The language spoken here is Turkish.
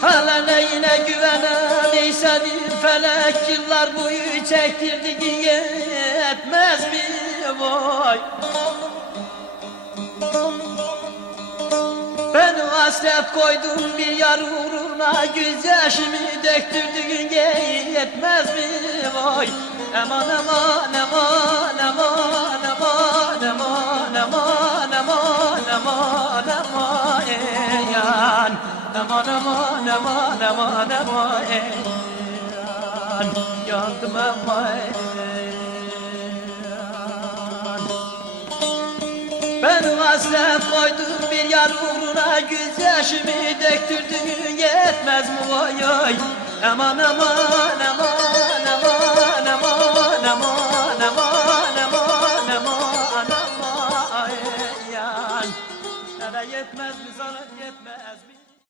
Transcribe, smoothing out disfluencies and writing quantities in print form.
Hala neyine güvenemeyse bir felek, yıllar boyu çektirdiğin yetmez mi vay? Ben hasret koydum bir yar uğruna, gözyaşımı döktürdüğün yetmez mi vay? Aman aman aman aman aman aman aman aman aman aman yan. Aman aman aman aman aman yan. Yandım aman. Ben hasret koydum bir yar uğruna, gözyaşımı döktürdüğün yetmez mi vay ay? Aman aman aman aman aman aman aman aman aman aman yan. Sana yetmez mi, sana yetmez mi?